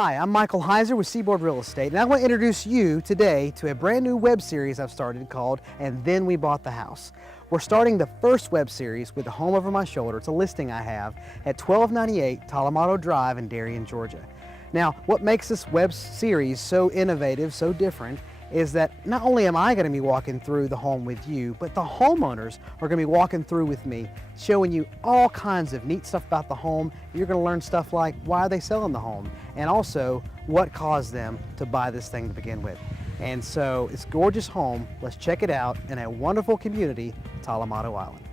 Hi, I'm Michael Heiser with Seaboard Real Estate, and I want to introduce you today to a brand new web series I've started called And Then We Bought the House. We're starting the first web series with the home over my shoulder. It's a listing I have at 1298 Tolomato Drive in Darien, Georgia. Now, what makes this web series so innovative, so different, is that not only am I going to be walking through the home with you, but the homeowners are going to be walking through with me, showing you all kinds of neat stuff about the home. You're going to learn stuff like why are they selling the home, and also what caused them to buy this thing to begin with. And so it's a gorgeous home. Let's check it out in a wonderful community, Tolomato Island.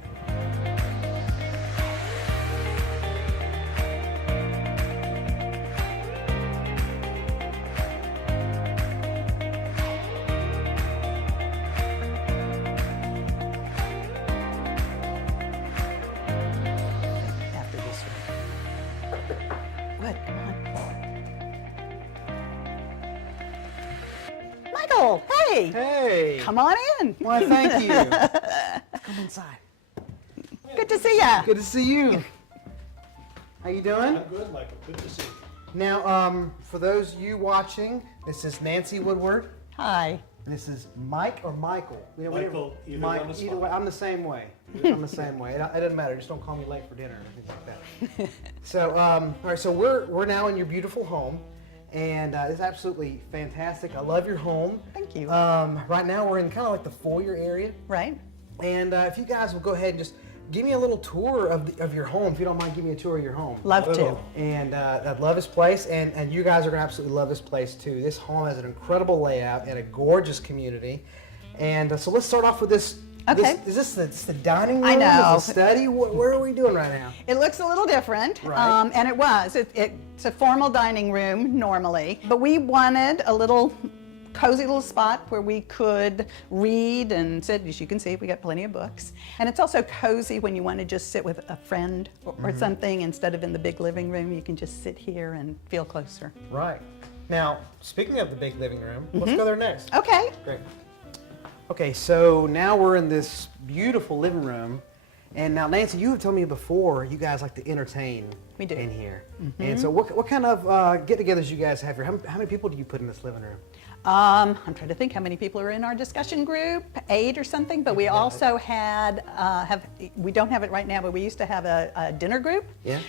Michael, hey! Hey! Come on in. Why, thank you. Come inside. Good to see ya. Good to see you. How you doing? I'm good, Michael. Good to see you. Now, for those of you watching, this is Nancy Woodward. Hi. This is Mike or Michael. You know, Michael, either Mike, one is either fine. way. I'm the same way. I'm the same way. It doesn't matter. Just don't call me late for dinner or anything like that. So, all right. So we're now in your beautiful home, and it's absolutely fantastic. I love your home. Thank you. Right now we're in kind of like the foyer area, Right? and if you guys will go ahead and just give me a little tour of your home, if you don't mind, give me a tour of your home. Love to. And I'd love this place, and you guys are going to absolutely love this place too. This home has an incredible layout and a gorgeous community. And so let's start off with this. Okay. Is this the dining room? I know. Is it a study? Where are we doing right now? It looks a little different, Right. and it was. It's a formal dining room normally, but we wanted a little cozy little spot where we could read and sit. As you can see, we got plenty of books. And it's also cozy when you want to just sit with a friend or something instead of in the big living room. You can just sit here and feel closer. Right. Now, speaking of the big living room, let's go there next. Okay. Great. Okay, so now we're in this beautiful living room. And now, Nancy, you have told me before you guys like to entertain We do. in here. And so what kind of get-togethers you guys have here? How many people do you put in this living room? I'm trying to think how many people are in our discussion group, 8 or something, but we also had, we don't have it right now, but we used to have a dinner group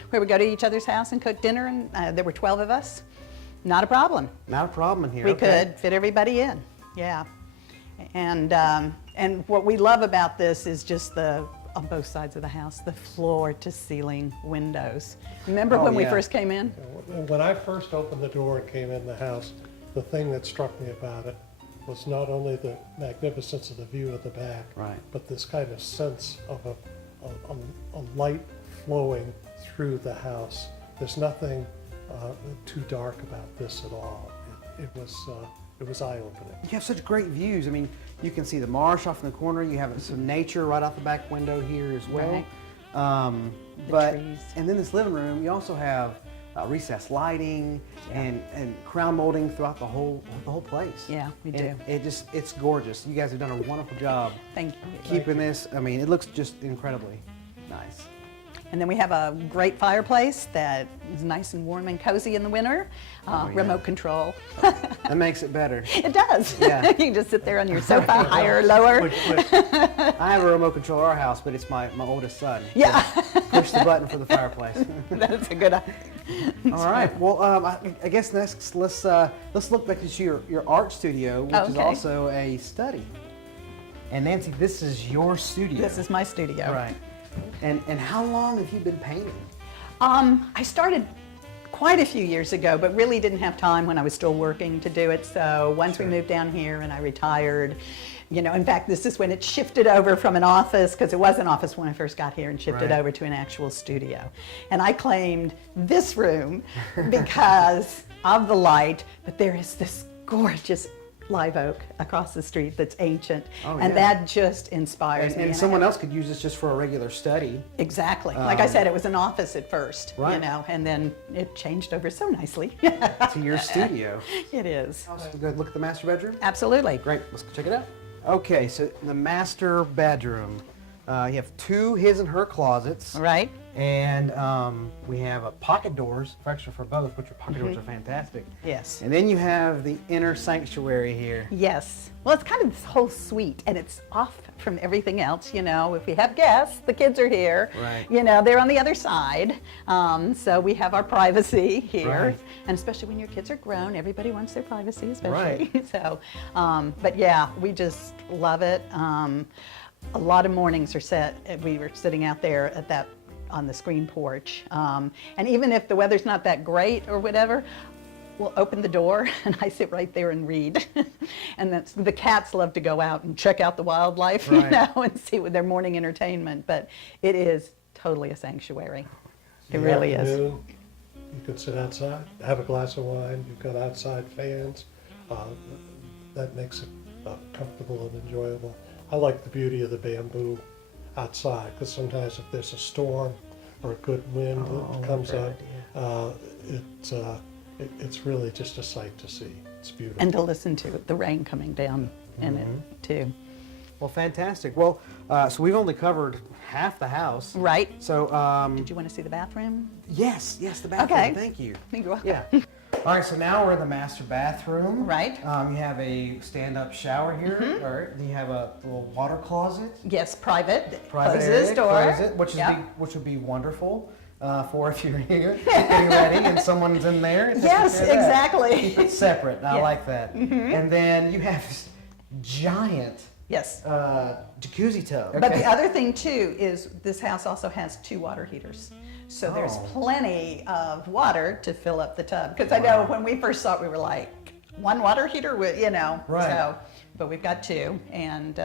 where we go to each other's house and cook dinner, and there were 12 of us. Not a problem. Not a problem in here. We okay. could fit everybody in, yeah. And what we love about this is just on both sides of the house, the floor to ceiling windows. Remember when we first came in? When I first opened the door and came in the house, the thing that struck me about it was not only the magnificence of the view at the back, Right. but this kind of sense of a light flowing through the house. There's nothing too dark about this at all. It was eye-opening. You have such great views. I mean, you can see the marsh off in the corner. You have some nature right out the back window here as well. Right. Trees. And then this living room, you also have recessed lighting and crown molding throughout the whole place. Yeah, we do. It's gorgeous. You guys have done a wonderful job Thank you. keeping this. I mean, it looks just incredibly nice. And then we have a great fireplace that is nice and warm and cozy in the winter. yeah. Remote control. That makes it better. It does. Yeah. You can just sit there on your sofa, higher or lower. I have a remote control at our house, but it's my oldest son. Yeah. Push the button for the fireplace. That's a good idea. All right. Well, I guess next let's look back at your art studio, which is Okay. also a study. And Nancy, this is your studio. This is my studio. right. And how long have you been painting? I started quite a few years ago, but really didn't have time when I was still working to do it. So once we moved down here and I retired, in fact, this is when it shifted over from an office, because it was an office when I first got here, and shifted Right. over to an actual studio. And I claimed this room because of the light, but there is this gorgeous live oak across the street that's ancient, and that just inspires me. And someone else could use this just for a regular study. Exactly. Like I said, it was an office at first, Right. and then it changed over so nicely. To your studio. It is. So go look at the master bedroom. Absolutely. Great. Let's go check it out. Okay, so the master bedroom. You have 2 his and her closets. Right. And we have pocket doors, actually for both, which are pocket doors are fantastic. Yes. And then you have the inner sanctuary here. Yes. Well, it's kind of this whole suite, and it's off from everything else. You know, if we have guests, the kids are here. Right. You know, they're on the other side. So we have our privacy here. Right. And especially when your kids are grown, everybody wants their privacy, especially. Right. So, but yeah, we just love it. A lot of mornings we were sitting out there at that on the screen porch. And even if the weather's not that great or whatever, we'll open the door and I sit right there and read. And the cats love to go out and check out the wildlife, Right. you know, and see with their morning entertainment. But it is totally a sanctuary. It really is. You could sit outside, have a glass of wine. You've got outside fans. That makes it comfortable and enjoyable. I like the beauty of the bamboo outside, because sometimes if there's a storm or a good wind that comes up, it's really just a sight to see. It's beautiful. And to listen to the rain coming down in it too. Well, fantastic. Well, so we've only covered half the house. Right. So, Did you want to see the bathroom? yes, the bathroom. Okay. Thank you. You're welcome. Yeah. All right, so now we're in the master bathroom. Right. You have a stand-up shower here. All right. Then you have a little water closet. Yes, private. Private Closes area, door. close it, Yep. which would be wonderful for if you're here getting ready and someone's in there. Just Yes, do that. exactly. Keep it separate. I Yeah. like that. And then you have this giant Yes. jacuzzi tub. But the other thing too is this house also has 2 water heaters. So there's Oh. plenty of water to fill up the tub. Because I know when we first saw it, we were like, 1 water heater, you know. Right. So, but we've got 2. And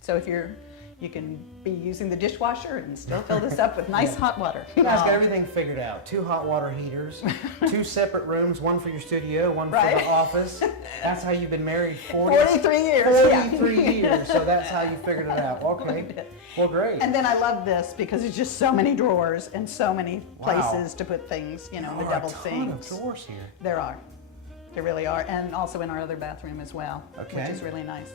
so if you can be using the dishwasher and still fill this up with nice hot water. You guys got everything figured out. 2 hot water heaters, 2 separate rooms, one for your studio, one for Right. the office. That's how you've been married 43 years. yeah. 43 years. So that's how you figured it out. Okay. Well, great. And then I love this because it's just so many drawers and so many Wow. places to put things, you know, the There are double a ton sinks. of drawers here. There are. There really are. And also in our other bathroom as well, Okay. which is really nice.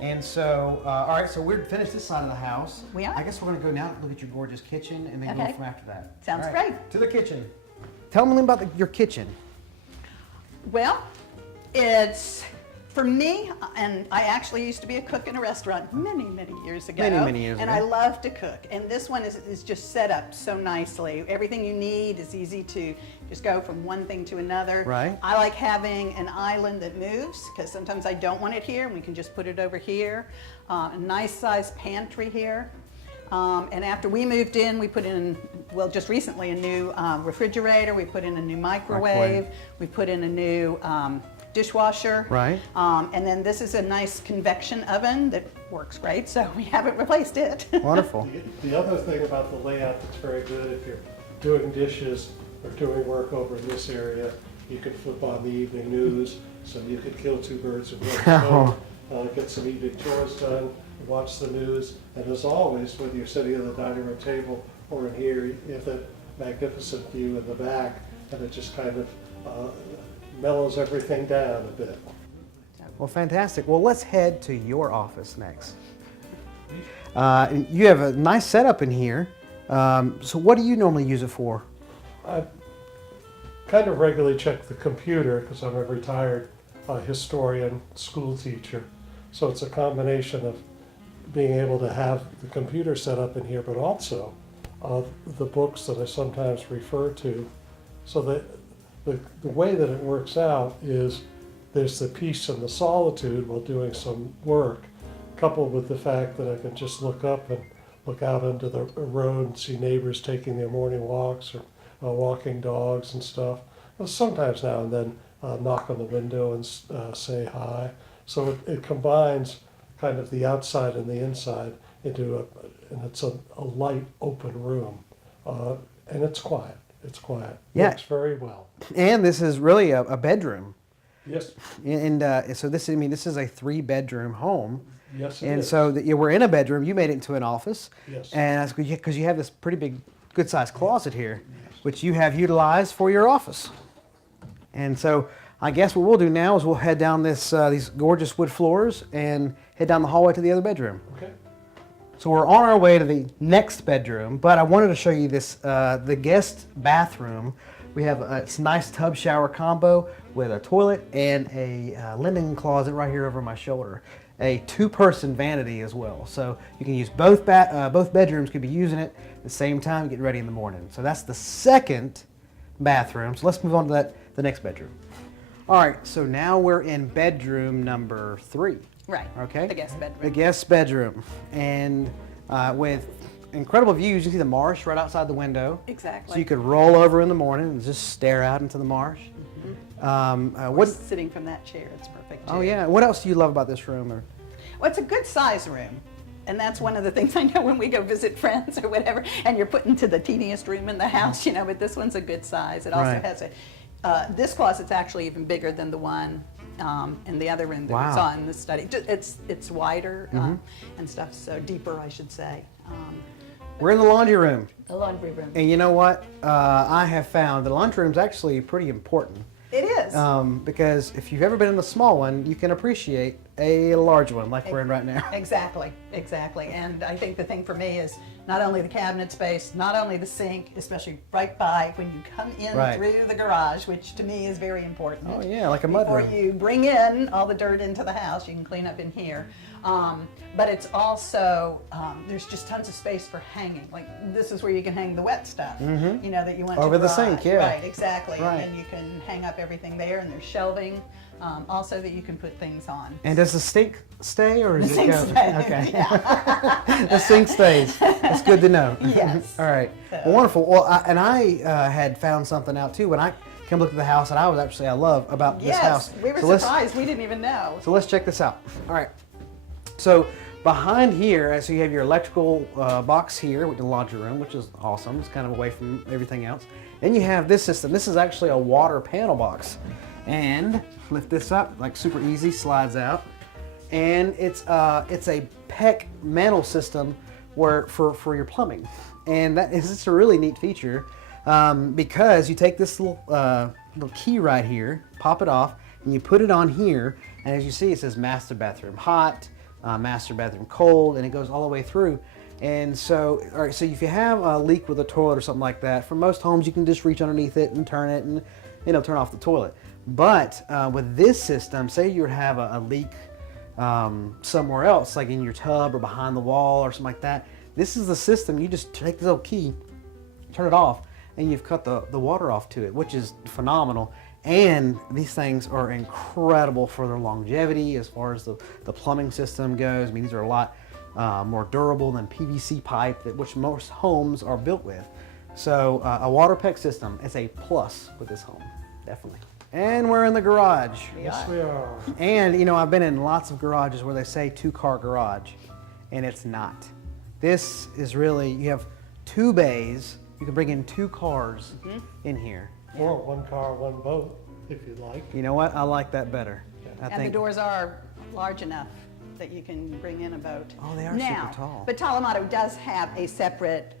And so, all right, so we're finished this side of the house. We are. I guess we're going to go now look at your gorgeous kitchen and then Okay. go from after that. Sounds All right, great. To the kitchen. Tell me about your kitchen. Well, it's for me, and I actually used to be a cook in a restaurant many, many years ago. Many years and ago. I love to cook. And this one is just set up so nicely. Everything you need is easy to just go from one thing to another. Right. I like having an island that moves because sometimes I don't want it here and we can just put it over here. A nice sized pantry here. And after we moved in, we put in, well, just recently, a new refrigerator. We put in a new microwave. We put in a new dishwasher. Right. And then this is a nice convection oven that works great, so we haven't replaced it. Wonderful. The other thing about the layout that's very good, if you're doing dishes or doing work over in this area, you can flip on the evening news, so you could kill 2 birds with one stone, get some evening chores done, watch the news, and as always, whether you're sitting at the dining room table or in here, you have that magnificent view in the back, and it just kind of mellows everything down a bit. Well, fantastic. Well, let's head to your office next. And you have a nice setup in here. So what do you normally use it for? I kind of regularly check the computer because I'm a retired historian, school teacher. So it's a combination of being able to have the computer set up in here, but also the books that I sometimes refer to. So that the way that it works out is there's the peace and the solitude while doing some work, coupled with the fact that I can just look up and look out into the road and see neighbors taking their morning walks or walking dogs and stuff. Well, sometimes now and then knock on the window and say hi. So it combines kind of the outside and the inside into and it's a light, open room. And it's quiet. It's quiet. Yeah. Works very well. And this is really a bedroom. Yes. And so this is a 3-bedroom home. Yes, it And is. so we're in a bedroom. You made it into an office. Yes. And that's because you have this pretty big, good-sized closet here, which you have utilized for your office. And so I guess what we'll do now is we'll head down these gorgeous wood floors and head down the hallway to the other bedroom. Okay. So we're on our way to the next bedroom, but I wanted to show you this, the guest bathroom. We have it's a nice tub shower combo with a toilet and a linen closet right here over my shoulder. A two-person vanity as well. So you can use both bedrooms could be using it at the same time, getting ready in the morning. So that's the second bathroom. So let's move on to the next bedroom. All right, so now we're in bedroom number 3. Right. Okay. The guest bedroom. The guest bedroom, and with incredible views. You see the marsh right outside the window. Exactly. So you could roll over in the morning and just stare out into the marsh. What sitting from that chair, it's perfect. Oh too. yeah. What else do you love about this room? Or Well, it's a good size room. And that's one of the things I know when we go visit friends or whatever, and you're put into the teeniest room in the house, but this one's a good size. It also Right. has this closet's actually even bigger than the one in the other room that we Wow. saw in the study. It's wider and stuff, so deeper, I should say. we're in the laundry room, The laundry room. and you know what? I have found the laundry room is actually pretty important. It is. Because if you've ever been in the small one, you can appreciate a large one like we're in right now. Exactly. And I think the thing for me is not only the cabinet space, not only the sink, especially right by when you come in Right. through the garage, which to me is very important. Oh yeah, like a mud Before room. you bring in all the dirt into the house, you can clean up in here. But it's also, there's just tons of space for hanging. Like this is where you can hang the wet stuff, that you want Over to the garage. sink, yeah. Right, exactly. Right. And then you can hang up everything there, and there's shelving also that you can put things on. And does the sink stay or does sink it go? stays, Okay. The sink stays. That's good to know. Yes. All right. So- Well, wonderful. Well, I had found something out too when I came look at the house that I love about this house. Yes, we were So let's- surprised. We didn't even know. So let's check this out. All right. So behind here, so you have your electrical box here with the laundry room, which is awesome. It's kind of away from everything else. Then you have this system. This is actually a water panel box. And lift this up, like super easy, slides out. And it's a PEC mantle system for your plumbing. And that is just a really neat feature because you take this little key right here, pop it off, and you put it on here. And as you see, it says master bathroom hot, master bathroom cold, and it goes all the way through. And so, all right, so if you have a leak with a toilet or something like that, for most homes you can just reach underneath it and turn it and turn off the toilet. But with this system, say you have a leak somewhere else, like in your tub or behind the wall or something like that, this is the system. You just take this little key, turn it off, and you've cut the water off to it, which is phenomenal. And these things are incredible for their longevity as far as the plumbing system goes. I mean, these are a lot more durable than PVC pipe, which most homes are built with. So a water PEC system is a plus with this home, definitely. And we're in the garage. Yes, we are. And I've been in lots of garages where they say 2-car garage, and it's not. This is really, you have 2 bays. You can bring in 2 cars in here. Or 1 car, 1 boat, if you'd like. You know what? I like that better. I And the doors are large enough that you can bring in a boat. Oh, they are now, super tall. But Tolomato does have a separate,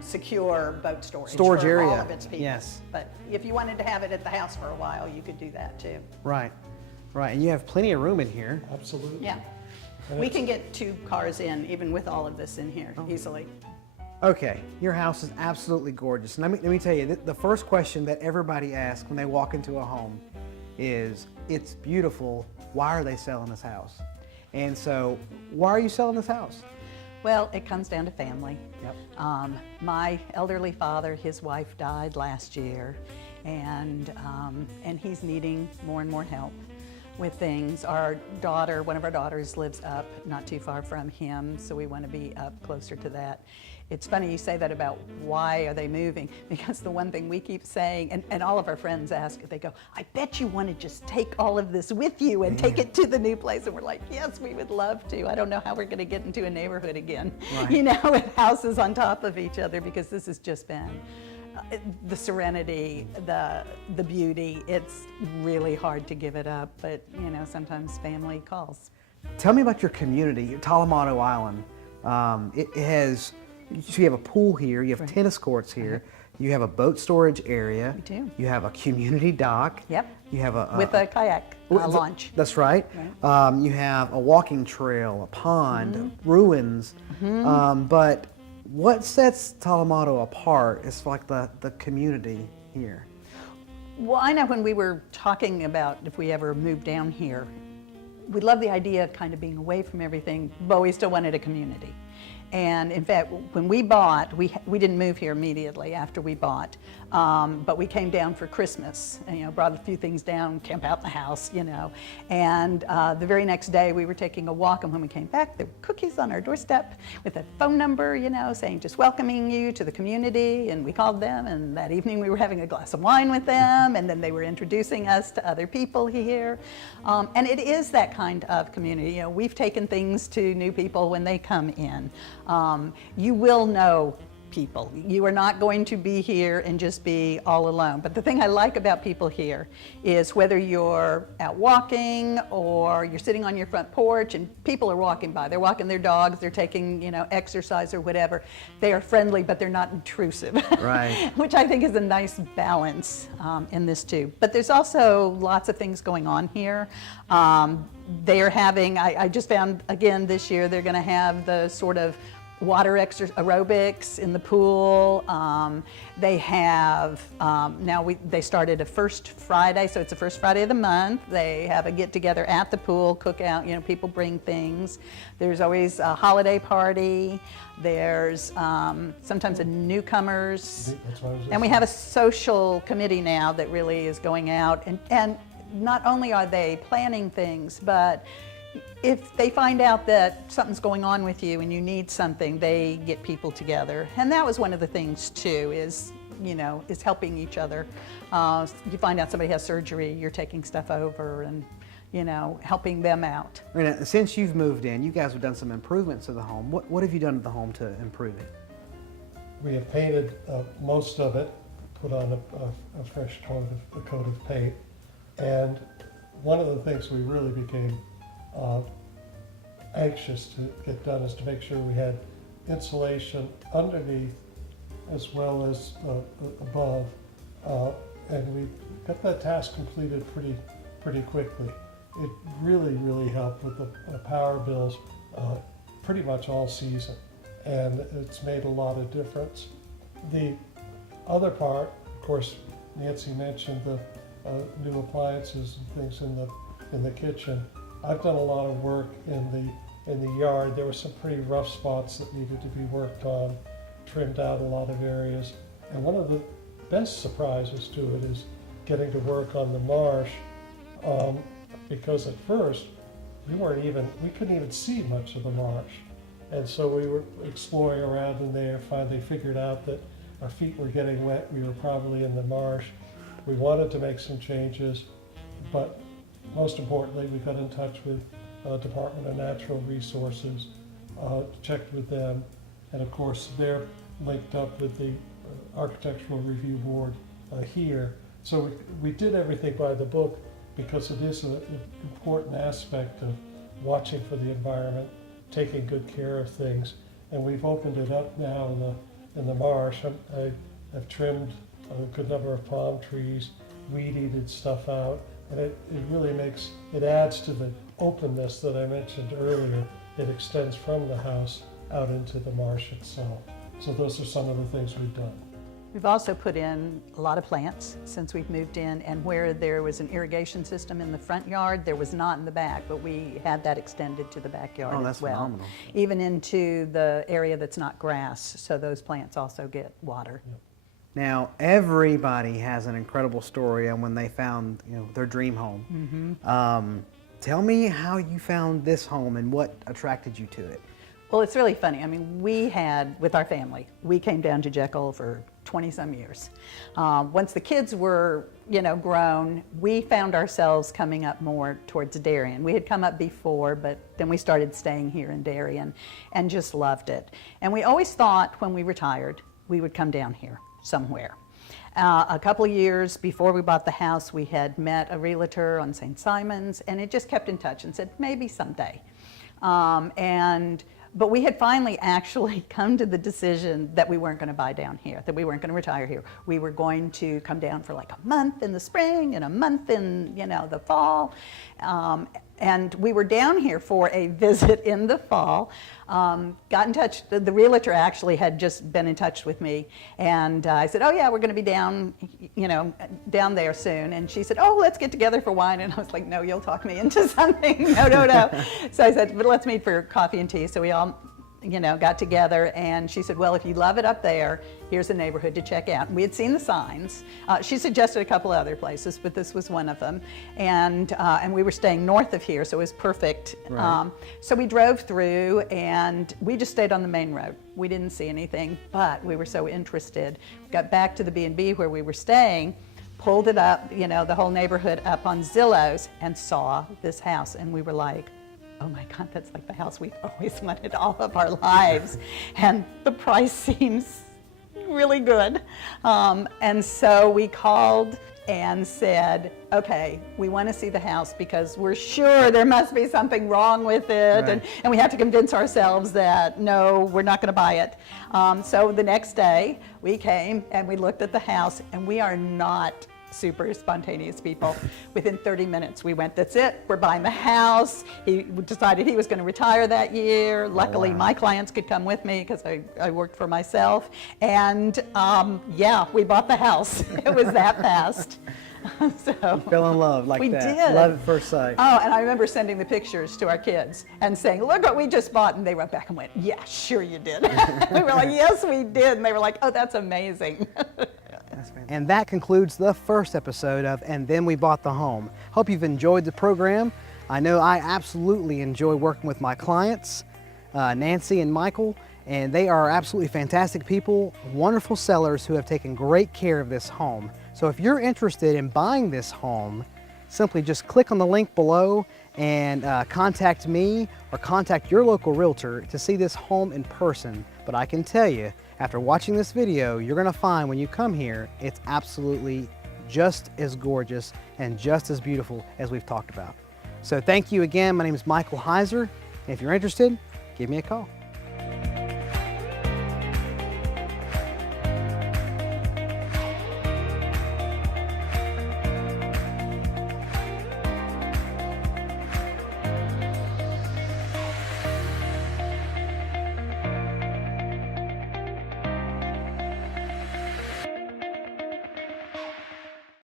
secure boat storage Storage for all area, of its people. yes. But if you wanted to have it at the house for a while, you could do that too. Right. And you have plenty of room in here. Absolutely. Yeah. And We it's- can get 2 cars in, even with all of this in here, easily. Okay, your house is absolutely gorgeous. And let me tell you, the first question that everybody asks when they walk into a home is, it's beautiful, why are they selling this house? And so, why are you selling this house? Well, it comes down to family. Yep. My elderly father, his wife died last year, and he's needing more and more help with things. Our daughter, one of our daughters lives up not too far from him, so we want to be up closer to that. It's funny you say that about why are they moving, because the one thing we keep saying, and all of our friends ask, they go, I bet you want to just take all of this with you and take it to the new place. And we're like, yes, we would love to. I don't know how we're going to get into a neighborhood again, Right. With houses on top of each other, because this has just been the serenity, the beauty. It's really hard to give it up, but sometimes family calls. Tell me about your community, Tolomato Island. It has, so you have a pool here, you have tennis courts here, You have a boat storage area. We do. You have a community dock. Yep. You have With a kayak launch. That's right. You have a walking trail, a pond, ruins. But what sets Tolomato apart is like the community here. Well, I know when we were talking about if we ever moved down here, we love the idea of kind of being away from everything, but we still wanted a community. And in fact, when we bought, we didn't move here immediately after we bought, but we came down for Christmas and, brought a few things down, camp out in the house, And the very next day we were taking a walk, and when we came back, there were cookies on our doorstep with a phone number, saying just welcoming you to the community. And we called them, and that evening we were having a glass of wine with them, and then they were introducing us to other people here. And it is that kind of community. We've taken things to new people when they come in. You will know people. You are not going to be here and just be all alone. But the thing I like about people here is whether you're out walking or you're sitting on your front porch and people are walking by, they're walking their dogs, they're taking, exercise or whatever. They are friendly, but they're not intrusive. Right. Which I think is a nice balance in this too. But there's also lots of things going on here. They are having, I just found again this year, they're going to have the sort of water aerobics in the pool. They have, they started a first Friday, so it's the first Friday of the month. They have a get together at the pool, cook out, people bring things. There's always a holiday party. There's sometimes a newcomers. And we have a social committee now that really is going out. And not only are they planning things, but if they find out that something's going on with you and you need something, they get people together. And that was one of the things too, is helping each other. You find out somebody has surgery, you're taking stuff over and, helping them out. Now, since you've moved in, you guys have done some improvements to the home. What have you done to the home to improve it? We have painted most of it, put on a fresh coat of paint. And one of the things we really became anxious to get done is to make sure we had insulation underneath as well as above, and we got that task completed pretty quickly. It really helped with the power bills pretty much all season, and it's made a lot of difference. The other part, of course, Nancy mentioned the new appliances and things in the kitchen. I've done a lot of work in the yard. There were some pretty rough spots that needed to be worked on, trimmed out a lot of areas. And one of the best surprises to it is getting to work on the marsh, because at first we couldn't even see much of the marsh. And so we were exploring around in there, finally figured out that our feet were getting wet. We were probably in the marsh. We wanted to make some changes, but most importantly, we got in touch with Department of Natural Resources, checked with them, and of course they're linked up with the Architectural Review Board here. So we did everything by the book because it is an important aspect of watching for the environment, taking good care of things, and we've opened it up now in the marsh. I've trimmed a good number of palm trees, weed-eated stuff out, and it really it adds to the openness that I mentioned earlier. It extends from the house out into the marsh itself. So those are some of the things we've done. We've also put in a lot of plants since we've moved in, and where there was an irrigation system in the front yard, there was not in the back, but we had that extended to the backyard as well. Phenomenal. Even into the area that's not grass, so those plants also get water. Yep. Now, everybody has an incredible story on when they found their dream home. Tell me how you found this home and what attracted you to it. Well, it's really funny. I mean, with our family, we came down to Jekyll for 20-some years. Once the kids were, grown, we found ourselves coming up more towards Darien. We had come up before, but then we started staying here in Darien and just loved it. And we always thought when we retired, we would come down here somewhere. A couple of years before we bought the house, we had met a realtor on St. Simon's, and it just kept in touch and said, maybe someday. But we had finally actually come to the decision that we weren't going to buy down here, that we weren't going to retire here. We were going to come down for like a month in the spring and a month in, the fall. And we were down here for a visit in the fall. Got in touch, the realtor actually had just been in touch with me, and I said, oh yeah, we're going to be down, down there soon. And she said, oh, let's get together for wine. And I was like, no, you'll talk me into something. No. So I said, but let's meet for coffee and tea. So we all got together, and she said, well, if you love it up there, here's a neighborhood to check out. And we had seen the signs. She suggested a couple other places, but this was one of them. And we were staying north of here, so it was perfect. Right. So we drove through, and we just stayed on the main road. We didn't see anything, but we were so interested. We got back to the B&B where we were staying, pulled it up, the whole neighborhood up on Zillow's, and saw this house, and we were like, oh my God, that's like the house we've always wanted all of our lives. And the price seems really good. And so we called and said, okay, we want to see the house because we're sure there must be something wrong with it. Right. And we have to convince ourselves that, no, we're not going to buy it. So the next day we came and we looked at the house, and we are not super spontaneous people. Within 30 minutes we went, that's it, we're buying the house. He decided he was going to retire that year. Luckily, my clients could come with me because I worked for myself. And yeah, we bought the house. It was that fast. So Fell in love like we that. did. Love at first sight. Oh, and I remember sending the pictures to our kids and saying, look what we just bought. And they wrote back and went, yeah, sure you did. We were like, yes, we did. And they were like, oh, that's amazing. And that concludes the first episode of And Then We Bought the Home. Hope you've enjoyed the program. I know I absolutely enjoy working with my clients, Nancy and Michael, and they are absolutely fantastic people, wonderful sellers who have taken great care of this home. So if you're interested in buying this home, simply just click on the link below and contact me or contact your local realtor to see this home in person. But I can tell you, after watching this video, you're gonna find when you come here, it's absolutely just as gorgeous and just as beautiful as we've talked about. So thank you again. My name is Michael Heiser. If you're interested, give me a call.